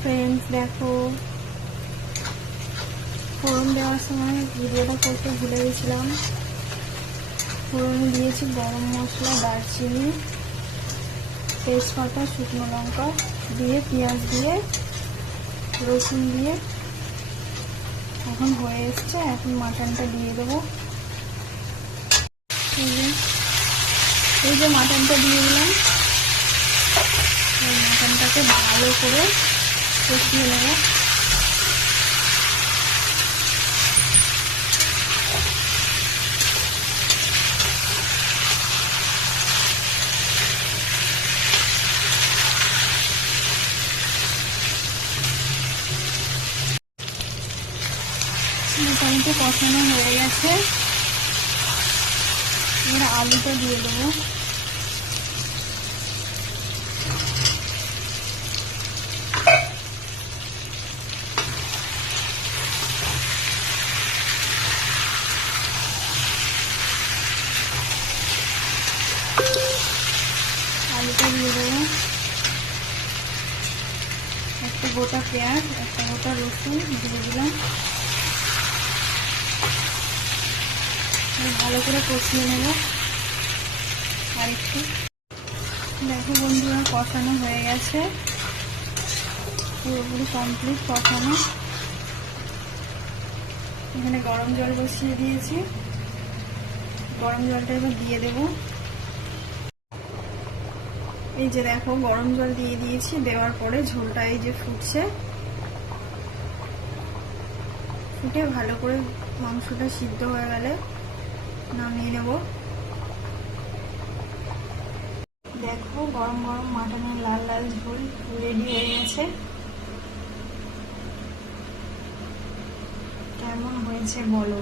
Friends देखो फोड़न देওয়ার সময় ভিডিওটা করতে ভুলে গেছিলাম। ফোড়নে দিয়েছি গরম মশলা, দারচিনি, তেজপাতা, শুকনো লঙ্কা দিয়ে পেঁয়াজ দিয়ে রসুন দিয়ে এখন হয়ে এসছে। এখন মাটনটা দিয়ে দেবো। এই যে মাটনটা দিয়ে দিলাম। এই মাটনটাকে ভালো করে কষিয়ে নেব। মোটামুটি কষানো হয়ে গেছে। এবার আলুটা দিয়ে দেবো। আলুটা দিয়ে দেবো। একটা গোটা পেঁয়াজ, একটা গোটা রসুন দিয়ে দিলাম। ভালো করে কষিয়ে নেব আর একটু। দেখো বন্ধুরা কষানো হয়ে গেছে, পুরোপুরি কমপ্লিট কষানো। এখানে গরম জল বসিয়ে দিয়েছি। গরম জলটা এবার দিয়ে দেব। এই যে দেখো গরম জল দিয়ে দিয়েছি। দেওয়ার পরে ঝোলটা এই যে ফুটছে, ফুটে ভালো করে মাংসটা সিদ্ধ হয়ে গেলে নামিয়ে নেব। দেখো গরম গরম মাটনের লাল লাল ঝোল রেডি হয়ে গেছে। কেমন হয়েছে বলো।